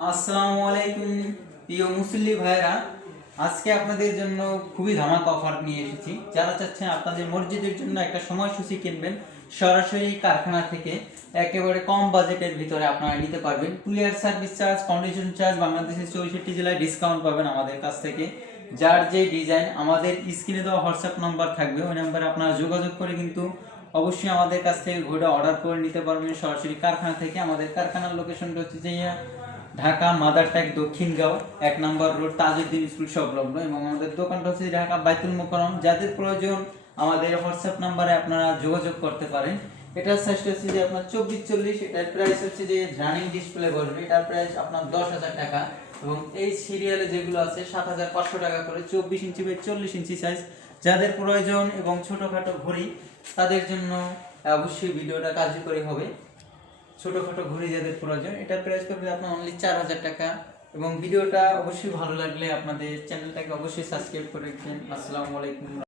আসসালামু আলাইকুম প্রিয় মুসল্লি ভাইরা, আজকে আপনাদের জন্য খুবই ধামাকা অফার নিয়ে এসেছি। যারা চাচ্ছেন আপনাদের মসজিদের জন্য একটা সময়সূচি কিনবেন সরাসরি কারখানা থেকে একেবারে কম বাজেটের ভিতরে আপনারা নিতে পারবেন। Courier service charge, foundation charge, বাংলাদেশের 64 জেলায় ডিসকাউন্ট পাবেন আমাদের কাছ থেকে। যার যে ডিজাইন আমাদের স্ক্রিনে দেওয়া হোয়াটসঅ্যাপ নাম্বার থাকবে, ওই নাম্বারে আপনারা যোগাযোগ করে কিন্তু অবশ্যই আমাদের কাছ থেকে ঘোড়া অর্ডার করে নিতে পারবেন সরাসরি কারখানা থেকে। আমাদের কারখানার লোকেশনটা হচ্ছে যে ঢাকা মাদারট্যাগ দক্ষিণগাঁও 1 নম্বর রোড তাজউদ্দিন স্কুল সংলগ্ন, এবং আমাদের দোকানটা হচ্ছে ঢাকা বাইতুল মোকাররম। যাদের প্রয়োজন আমাদের হোয়াটসঅ্যাপ নাম্বারে আপনারা যোগাযোগ করতে পারেন। এটার সাইজ হচ্ছে যে আপনার 24-40, এটার প্রাইস হচ্ছে যে রানিং ডিসপ্লে বসবে, এটার প্রাইস আপনার 10,000 টাকা। এবং এই সিরিয়ালে যেগুলো আছে 7,500 টাকা করে, 24 ইঞ্চি বাই 40 ইঞ্চি সাইজ। যাদের প্রয়োজন এবং ছোটোখাটো ঘড়ি তাদের জন্য অবশ্যই ভিডিওটা কার্যকরী হবে। ছোটখাটো ঘড়ি যাদের প্রয়োজন, এটার প্রাইস করবে আপনার অনলি 4,000 টাকা। এবং ভিডিওটা অবশ্যই ভালো লাগলে আপনাদের চ্যানেলটাকে অবশ্যই সাবস্ক্রাইব করে রাখবেন। আসসালামু আলাইকুম।